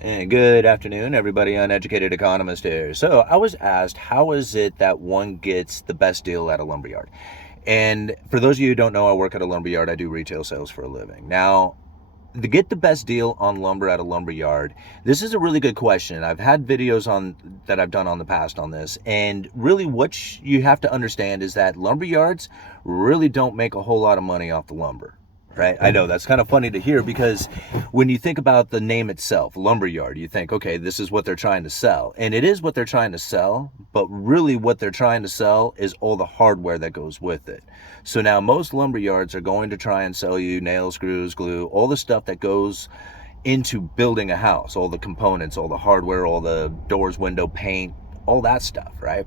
And good afternoon, everybody. Uneducated Economist here. So I was asked, how is it that one gets the best deal at a lumberyard? And for those of you who don't know, I work at a lumberyard. I do retail sales for a living. Now, to get the best deal on lumber at a lumberyard, this is a really good question. I've had videos on that I've done on the past on this, and really what you have to understand is that lumberyards really don't make a whole lot of money off the lumber. Right? I know that's kind of funny to hear because when you think about the name itself, lumberyard, you think, okay, this is what they're trying to sell. And it is what they're trying to sell, but really what they're trying to sell is all the hardware that goes with it. So now most lumberyards are going to try and sell you nails, screws, glue, all the stuff that goes into building a house, all the components, all the hardware, all the doors, window, paint, all that stuff, right?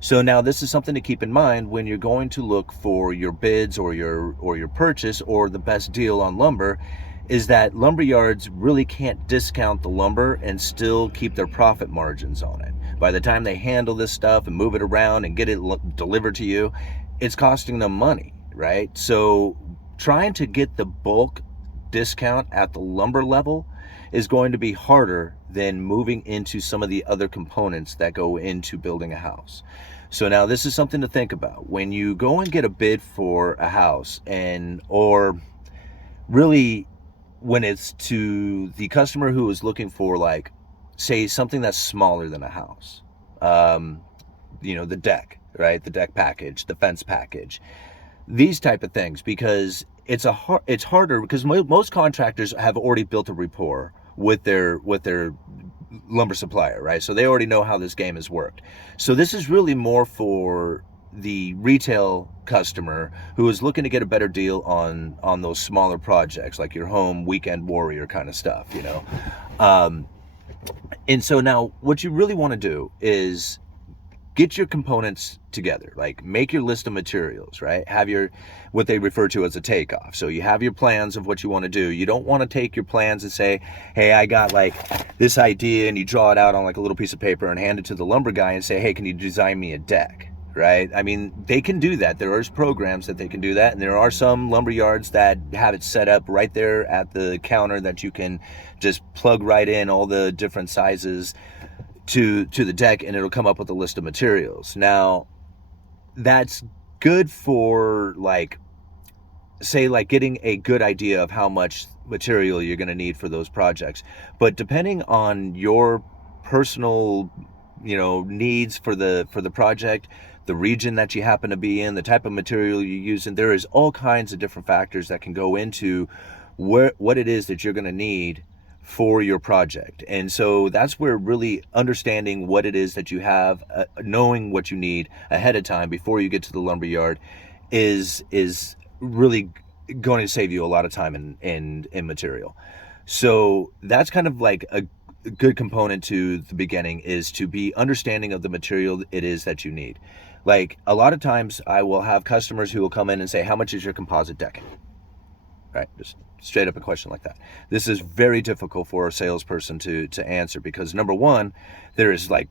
So now this is something to keep in mind when you're going to look for your bids or your purchase or the best deal on lumber, is that lumberyards really can't discount the lumber and still keep their profit margins on it. By the time they handle this stuff and move it around and get it delivered to you, it's costing them money, right? So trying to get the bulk discount at the lumber level is going to be harder than moving into some of the other components that go into building a house. So now this is something to think about when you go and get a bid for a house, and or really when it's to the customer who is looking for, like, say something that's smaller than a house, the deck, right? The deck package, the fence package, these type of things, because it's harder because most contractors have already built a rapport with their lumber supplier, right? So they already know how this game has worked. So this is really more for the retail customer who is looking to get a better deal on those smaller projects, like your home weekend warrior kind of stuff. And so now what you really want to do is get your components together, like make your list of materials, right? Have your, what they refer to as a takeoff. So you have your plans of what you want to do. You don't want to take your plans and say, hey, I got like this idea, and you draw it out on like a little piece of paper and hand it to the lumber guy and say, hey, can you design me a deck? Right? I mean, they can do that. There are programs that they can do that, and there are some lumber yards that have it set up right there at the counter that you can just plug right in all the different sizes to the deck, and it'll come up with a list of materials. Now, that's good for, like, say, like getting a good idea of how much material you're going to need for those projects. But depending on your personal, needs for the project, the region that you happen to be in, the type of material you're using, there is all kinds of different factors that can go into what it is that you're going to need for your project. And so that's where really understanding what it is that you have, knowing what you need ahead of time before you get to the lumberyard, is really going to save you a lot of time and material. So that's kind of like a good component to the beginning, is to be understanding of the material it is that you need. Like, a lot of times I will have customers who will come in and say, how much is your composite decking? Right? Just straight up a question like that. This is very difficult for a salesperson to answer, because number one, there is like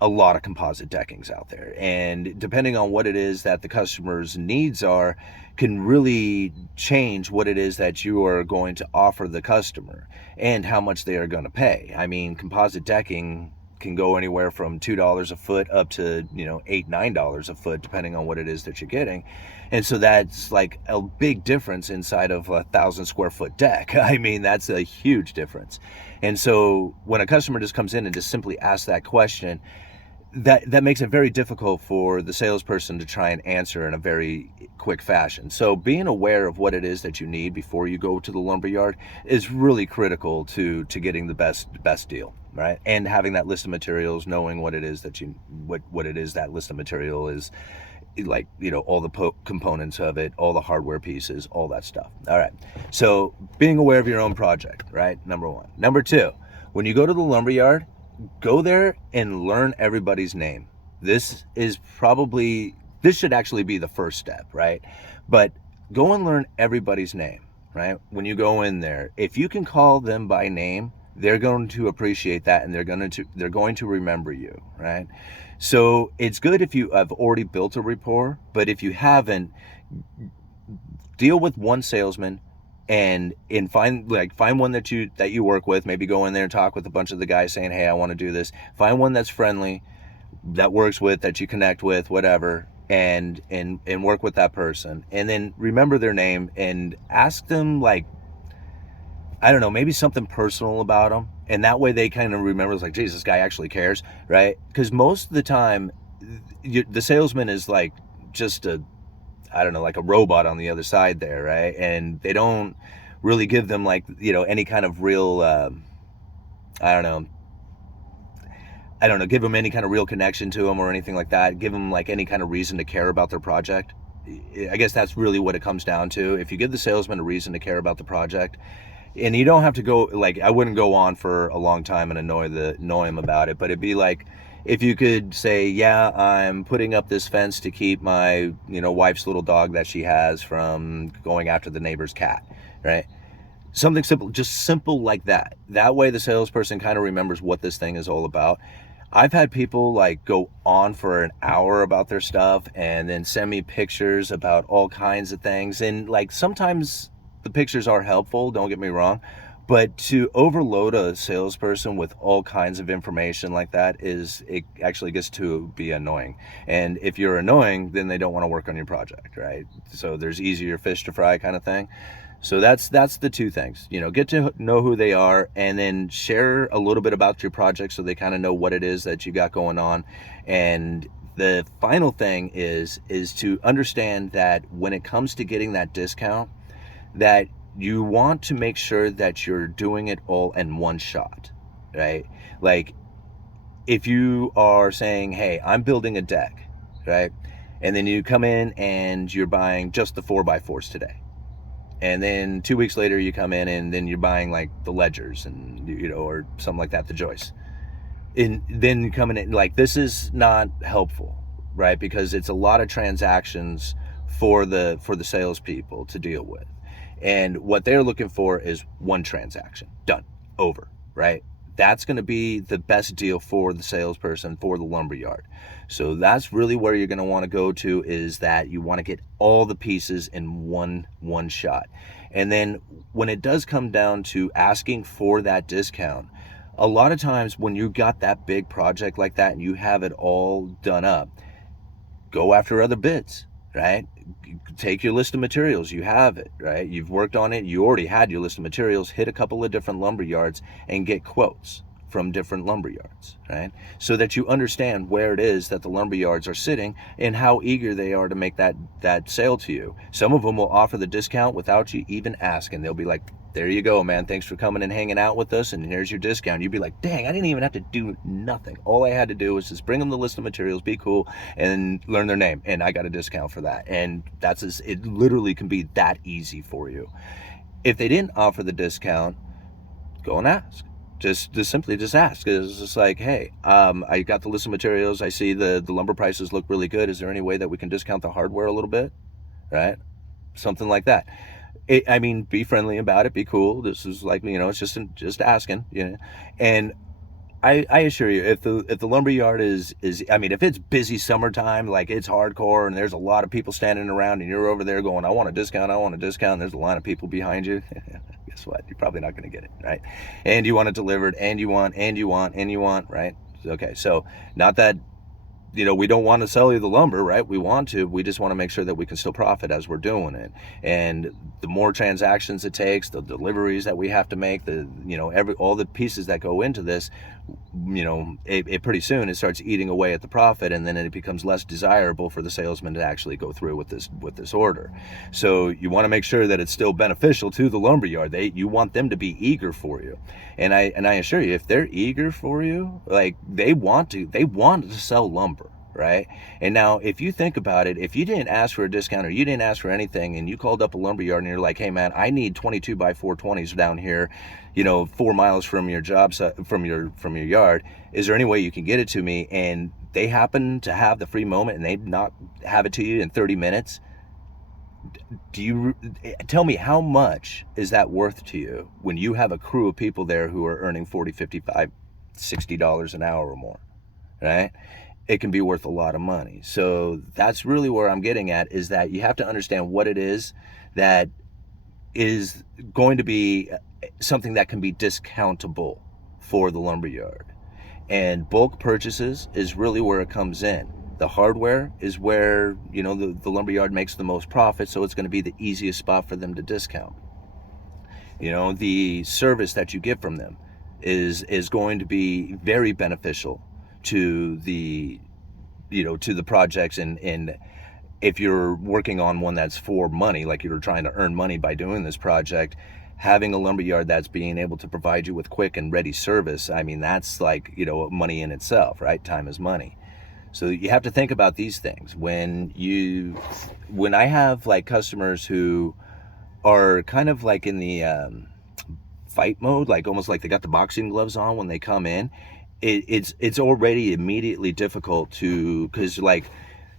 a lot of composite deckings out there, and depending on what it is that the customer's needs are, can really change what it is that you are going to offer the customer and how much they are going to pay. I mean, composite decking can go anywhere from $2 a foot up to $8-9 a foot, depending on what it is that you're getting. And so that's like a big difference inside of 1,000 square foot deck. I mean, that's a huge difference. And so when a customer just comes in and just simply asks that question, that makes it very difficult for the salesperson to try and answer in a very quick fashion. So being aware of what it is that you need before you go to the lumberyard is really critical to getting the best deal, right? And having that list of materials, knowing what it is that what it is that list of material is, like, all the components of it, all the hardware pieces, all that stuff. All right. So being aware of your own project, right? Number one. Number two, when you go to the lumberyard, go there and learn everybody's name. This should actually be the first step, right? But go and learn everybody's name, right? When you go in there, if you can call them by name, they're going to appreciate that, and they're going to remember you, right? So it's good if you have already built a rapport, but if you haven't, deal with one salesman, and find one that you work with. Maybe go in there and talk with a bunch of the guys saying, hey, I want to do this. Find one that's friendly, that works with, that you connect with, whatever, and work with that person. And then remember their name and ask them, like, I don't know, maybe something personal about them. And that way they kind of remember, it's like, geez, this guy actually cares, right? Because most of the time, the salesman is like just I don't know, like a robot on the other side there, right? And they don't really give them, like, any kind of real, I don't know, give them any kind of real connection to them or anything like that. Give them like any kind of reason to care about their project. I guess that's really what it comes down to. If you give the salesman a reason to care about the project, and you don't have to go, like, I wouldn't go on for a long time and annoy him about it, but it'd be like, if you could say, yeah, I'm putting up this fence to keep my, wife's little dog that she has from going after the neighbor's cat, right? Something simple, just simple like that. That way the salesperson kind of remembers what this thing is all about. I've had people like go on for an hour about their stuff and then send me pictures about all kinds of things. And like, sometimes the pictures are helpful, don't get me wrong, but to overload a salesperson with all kinds of information like that, it actually gets to be annoying. And if you're annoying, then they don't want to work on your project, right? So there's easier fish to fry kind of thing. So that's the two things. Get to know who they are, and then share a little bit about your project so they kind of know what it is that you got going on. And the final thing is to understand that when it comes to getting that discount, that you want to make sure that you're doing it all in one shot, right? Like, if you are saying, hey, I'm building a deck, right? And then you come in and you're buying just the 4x4s today. And then 2 weeks later you come in and then you're buying like the ledgers and, or something like that, the joists. And then you come in, like, this is not helpful, right? Because it's a lot of transactions for the salespeople to deal with. And what they're looking for is one transaction, done, over, right? That's going to be the best deal for the salesperson, for the lumberyard. So that's really where you're going to want to go to, is that you want to get all the pieces in one shot. And then when it does come down to asking for that discount, a lot of times when you got that big project like that and you have it all done up, go after other bids, right? Take your list of materials, you have it, right? You've worked on it, you already had your list of materials, hit a couple of different lumber yards and get quotes from different lumber yards, right? So that you understand where it is that the lumber yards are sitting and how eager they are to make that sale to you. Some of them will offer the discount without you even asking. They'll be like, there you go, man, thanks for coming and hanging out with us, and here's your discount. You'd be like, dang, I didn't even have to do nothing. All I had to do was just bring them the list of materials, be cool, and learn their name, and I got a discount for that. And it literally can be that easy for you. If they didn't offer the discount, go and ask. Just simply ask. It's just like, hey, I got the list of materials. I see the lumber prices look really good. Is there any way that we can discount the hardware a little bit? Right? Something like that. Be friendly about it. Be cool. This is like, it's just asking, and I assure you, if the lumberyard is, if it's busy summertime, like it's hardcore and there's a lot of people standing around and you're over there going, I want a discount, and there's a line of people behind you, guess what? You're probably not going to get it, right? And you want it delivered, and you want, right? Okay, so not that, we don't want to sell you the lumber, right? We just want to make sure that we can still profit as we're doing it. And the more transactions it takes, the deliveries that we have to make, all the pieces that go into this, it pretty soon it starts eating away at the profit, and then it becomes less desirable for the salesman to actually go through with this order. So you want to make sure that it's still beneficial to the lumberyard. You want them to be eager for you. And I assure you, if they're eager for you, like they want to sell lumber, right? And now if you think about it, if you didn't ask for a discount or you didn't ask for anything, and you called up a lumberyard and you're like, hey man, I need 22 by 420s down here, 4 miles from your job site, from your yard, is there any way you can get it to me? And they happen to have the free moment and they not have it to you in 30 minutes. Do you tell me, how much is that worth to you when you have a crew of people there who are earning $40, $55, $60 an hour or more, right? It can be worth a lot of money. So that's really where I'm getting at, is that you have to understand what it is that is going to be something that can be discountable for the lumberyard. And bulk purchases is really where it comes in. The hardware is where, the lumberyard makes the most profit, so it's going to be the easiest spot for them to discount. The service that you get from them is going to be very beneficial to the projects. And if you're working on one that's for money, like you're trying to earn money by doing this project, having a lumberyard that's being able to provide you with quick and ready service, I mean, that's like, money in itself, right? Time is money. So you have to think about these things when I have like customers who are kind of like in the fight mode, like almost like they got the boxing gloves on when they come in. It's already immediately difficult because like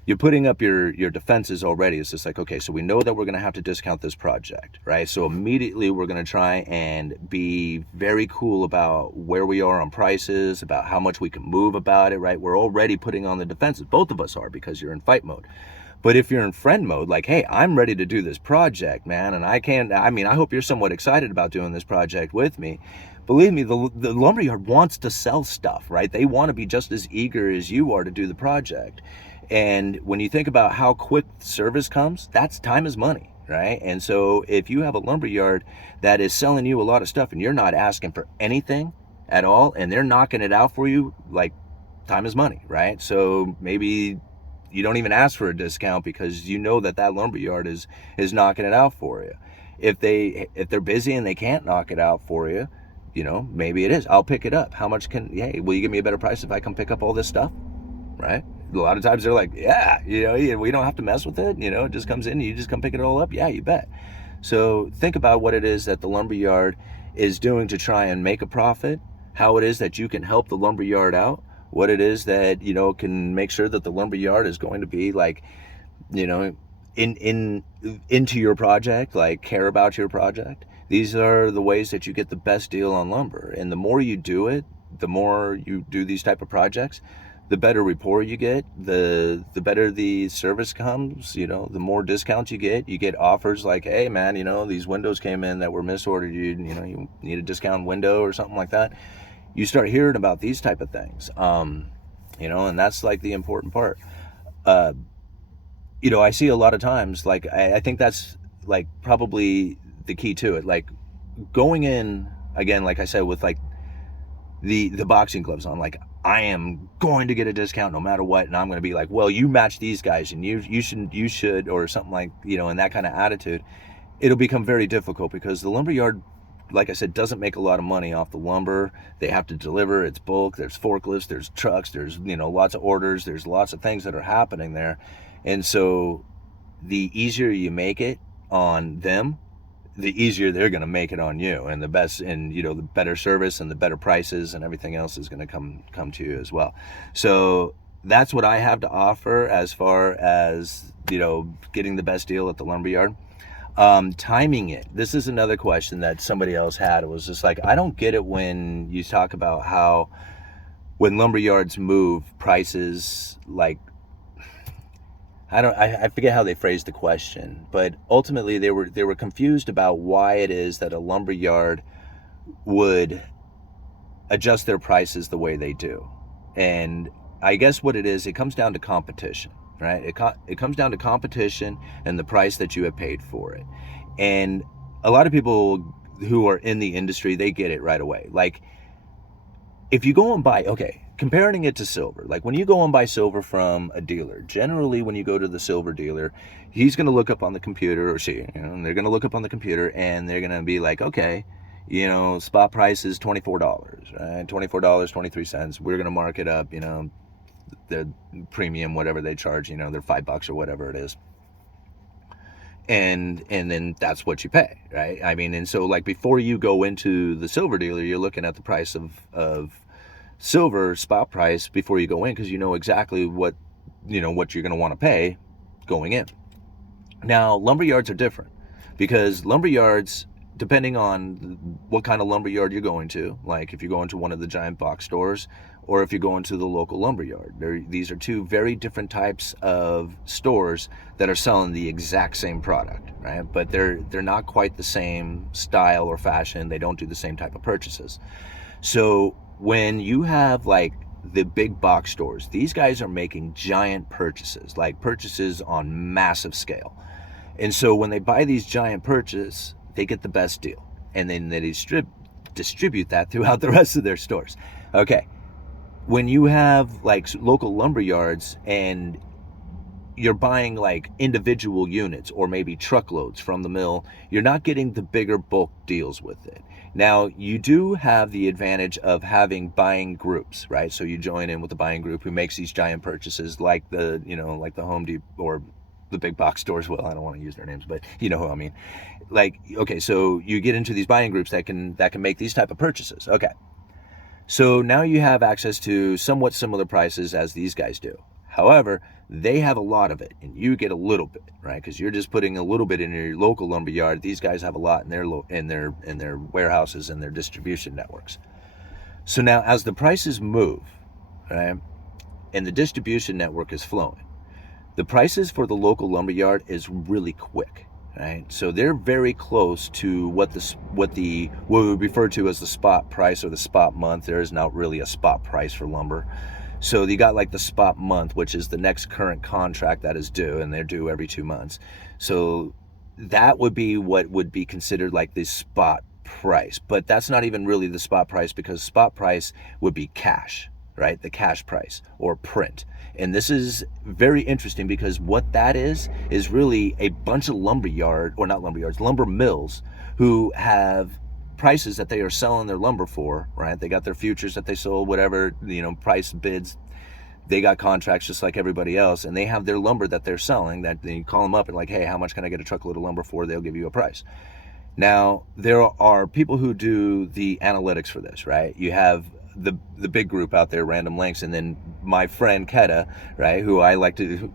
you're putting up your defenses already. It's just like, okay, so we know that we're going to have to discount this project, right? So immediately we're going to try and be very cool about where we are on prices, about how much we can move about it, right? We're already putting on the defenses. Both of us are, because you're in fight mode. But if you're in friend mode, like, hey, I'm ready to do this project, man, and I hope you're somewhat excited about doing this project with me. Believe me, the lumberyard wants to sell stuff, right? They want to be just as eager as you are to do the project. And when you think about how quick service comes, that's time is money, right? And so if you have a lumberyard that is selling you a lot of stuff and you're not asking for anything at all, and they're knocking it out for you, like, time is money, right? So maybe you don't even ask for a discount because you know that lumberyard is knocking it out for you. If they're busy and they can't knock it out for you, maybe it is. I'll pick it up. How much hey, will you give me a better price if I come pick up all this stuff? Right? A lot of times they're like, yeah, we don't have to mess with it. It just comes in and you just come pick it all up. Yeah, you bet. So think about what it is that the lumberyard is doing to try and make a profit, how it is that you can help the lumberyard out, what it is that, can make sure that the lumberyard is going to be like, into your project, like care about your project. These are the ways that you get the best deal on lumber. And the more you do it, the more you do these type of projects, the better rapport you get, the better the service comes, the more discounts you get. You get offers like, hey man, these windows came in that were misordered, you need a discount window or something like that. You start hearing about these type of things, and that's like the important part. I see a lot of times, like, I think that's like probably the key to it. Like going in, again, like I said, with like the boxing gloves on, like I am going to get a discount no matter what, and I'm going to be like, well, you match these guys and you should, or something like, in that kind of attitude. It'll become very difficult because the lumberyard, like I said, doesn't make a lot of money off the lumber. They have to deliver, it's bulk, there's forklifts, there's trucks, there's lots of orders, there's lots of things that are happening there. And so the easier you make it on them, the easier they're going to make it on you, and the best, and the better service and the better prices and everything else is going to come to you as well. So that's what I have to offer as far as getting the best deal at the lumberyard. Timing it. This is another question that somebody else had. It was just like, I don't get it when you talk about how when lumberyards move prices, like, I forget how they phrased the question, but ultimately they were confused about why it is that a lumberyard would adjust their prices the way they do. And I guess what it is, it comes down to competition, right? It comes down to competition and the price that you have paid for it. And a lot of people who are in the industry, they get it right away. Like, if you go and buy, okay, comparing it to silver, like when you go and buy silver from a dealer, generally when you go to the silver dealer, he's going to look up on the computer, or she, and they're going to look up on the computer and they're going to be like, okay, spot price is $24, right? $24.23. We're going to mark it up, the premium, whatever they charge, they're $5 or whatever it is. And then that's what you pay, right? I mean, and so like before you go into the silver dealer, you're looking at the price of silver spot price before you go in, because you know exactly what you're going to want to pay going in. Now, lumberyards are different because lumberyards, depending on what kind of lumberyard you're going to, like if you're going to one of the giant box stores or if you're going to the local lumberyard. These are two very different types of stores that are selling the exact same product, right? But they're not quite the same style or fashion. They don't do the same type of purchases. So when you have like the big box stores, these guys are making giant purchases, like purchases on massive scale. And so when they buy these giant purchases, they get the best deal. And then they distribute that throughout the rest of their stores. Okay. When you have like local lumber yards and you're buying like individual units or maybe truckloads from the mill, you're not getting the bigger bulk deals with it. Now, you do have the advantage of having buying groups, right? So you join in with the buying group who makes these giant purchases like the, like the Home Depot or the big box stores. Well, I don't want to use their names, but you know who I mean. Like, okay, so you get into these buying groups that can make these type of purchases. Okay. So now you have access to somewhat similar prices as these guys do. However, they have a lot of it and you get a little bit, right? Because you're just putting a little bit in your local lumber yard. These guys have a lot in their warehouses and their distribution networks. So now as the prices move, right, and the distribution network is flowing, the prices for the local lumber yard is really quick. Right? So they're very close to what we refer to as the spot price or the spot month. There is not really a spot price for lumber. So you got like the spot month, which is the next current contract that is due, and they're due every 2 months. So that would be what would be considered like the spot price. But that's not even really the spot price, because spot price would be cash, right? The cash price or print. And this is very interesting because what that is really a bunch of lumber mills who have prices that they are selling their lumber for, right? They got their futures that they sold, whatever, price bids. They got contracts just like everybody else, and they have their lumber that they're selling that you call them up and like, hey, how much can I get a truckload of lumber for? They'll give you a price. Now, there are people who do the analytics for this, right? You have the big group out there, Random Lengths, and then my friend Keta, right, who I like to,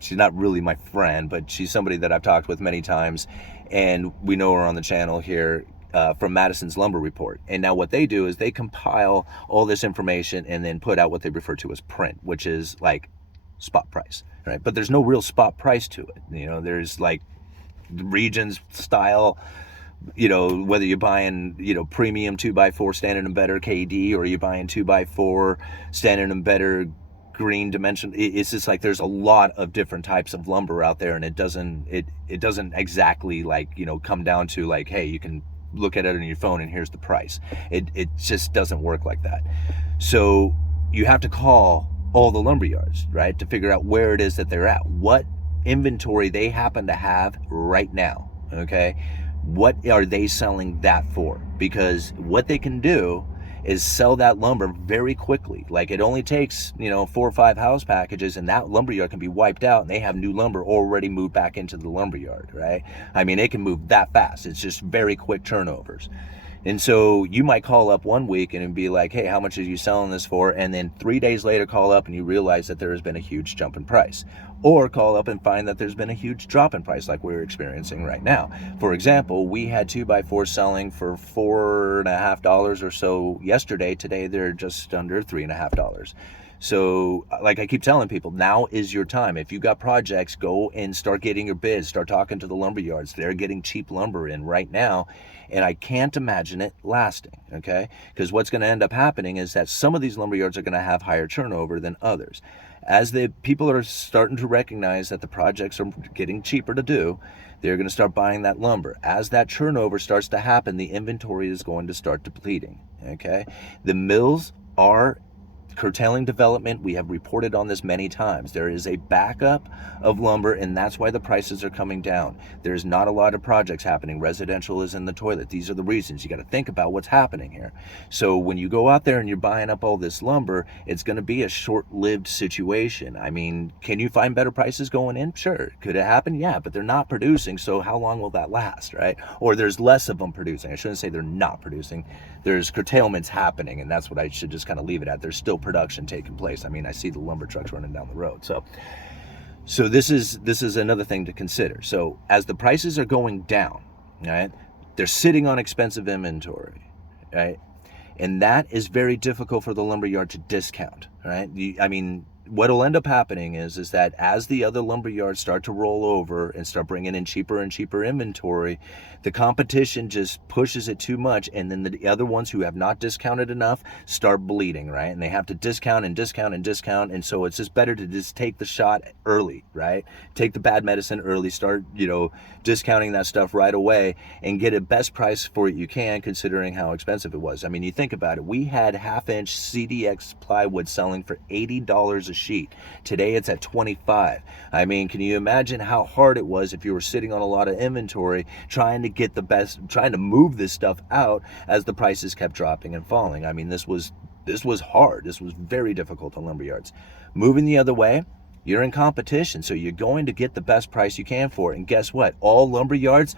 she's not really my friend, but she's somebody that I've talked with many times, and we know her on the channel here from Madison's Lumber Report. And now what they do is they compile all this information and then put out what they refer to as print, which is like spot price, right? But there's no real spot price to it. There's like regions, style, whether you're buying, premium 2x4 Standard and Better KD, or you're buying 2x4 Standard and Better green dimension. It's just like there's a lot of different types of lumber out there, and it doesn't exactly like, come down to like, hey, you can look at it on your phone and here's the price. It just doesn't work like that. So you have to call all the lumber yards, right, to figure out where it is that they're at, what inventory they happen to have right now. Okay, what are they selling that for? Because what they can do is sell that lumber very quickly. Like, it only takes 4 or 5 house packages and that lumberyard can be wiped out and they have new lumber already moved back into the lumberyard, right? It can move that fast. It's just very quick turnovers. And so you might call up one week and be like, hey, how much are you selling this for? And then 3 days later call up and you realize that there has been a huge jump in price. Or call up and find that there's been a huge drop in price like we're experiencing right now. For example, we had 2x4 selling for $4.50 or so yesterday. Today they're just under $3.50. So like I keep telling people, now is your time. If you got projects, go and start getting your bids, start talking to the lumber yards. They're getting cheap lumber in right now. And I can't imagine it lasting, okay? Because what's going to end up happening is that some of these lumber yards are going to have higher turnover than others. As the people are starting to recognize that the projects are getting cheaper to do, they're going to start buying that lumber. As that turnover starts to happen, the inventory is going to start depleting, okay? The mills are curtailing development. We have reported on this many times. There is a backup of lumber, and that's why the prices are coming down. There's not a lot of projects happening. Residential is in the toilet. These are the reasons. You got to think about what's happening here. So when you go out there and you're buying up all this lumber, it's going to be a short-lived situation. Can you find better prices going in? Sure. Could it happen? Yeah, but they're not producing, so how long will that last, right? Or there's less of them producing. I shouldn't say they're not producing. There's curtailments happening, and that's what I should just kind of leave it at. There's still production taking place. I see the lumber trucks running down the road. So this is another thing to consider. So as the prices are going down, right, They're sitting on expensive inventory, right? And that is very difficult for the lumberyard to discount, right? I mean, what'll end up happening is that as the other lumberyards start to roll over and start bringing in cheaper and cheaper inventory, the competition just pushes it too much, and then the other ones who have not discounted enough start bleeding, right? And they have to discount and discount and discount, and so it's just better to just take the shot early, right? Take the bad medicine early, start, discounting that stuff right away and get a best price for it you can, considering how expensive it was. I mean, you think about it, we had half-inch CDX plywood selling for $80 a sheet. Today it's at $25. I mean, can you imagine how hard it was if you were sitting on a lot of inventory trying to get the best, trying to move this stuff out as the prices kept dropping and falling? I mean, this was hard. This was very difficult on lumberyards. Moving the other way, you're in competition, so you're going to get the best price you can for it. And guess what? All lumberyards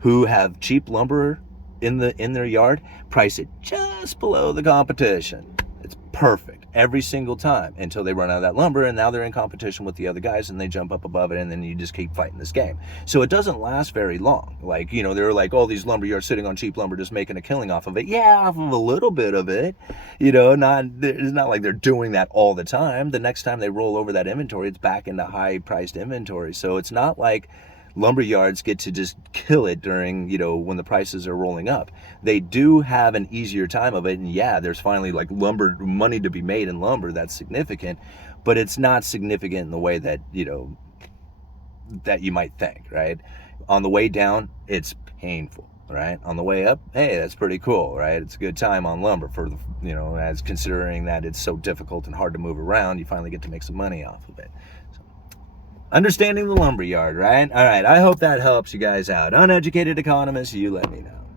who have cheap lumber in their yard price it just below the competition. It's perfect every single time until they run out of that lumber, and now they're in competition with the other guys and they jump up above it, and then you just keep fighting this game. So it doesn't last very long. Like, there are like all these lumberyards sitting on cheap lumber just making a killing off of it. Yeah, off of a little bit of it. It's not like they're doing that all the time. The next time they roll over that inventory, it's back into high priced inventory. So it's not like lumberyards get to just kill it during, when the prices are rolling up. They do have an easier time of it, and yeah, there's finally like lumber money to be made in lumber that's significant, but it's not significant in the way that, that you might think, right? On the way down, it's painful, right? On the way up, hey, that's pretty cool, right? It's a good time on lumber for the, as considering that it's so difficult and hard to move around, you finally get to make some money off of it. Understanding the lumberyard, right? All right, I hope that helps you guys out. Uneducated Economist, you let me know.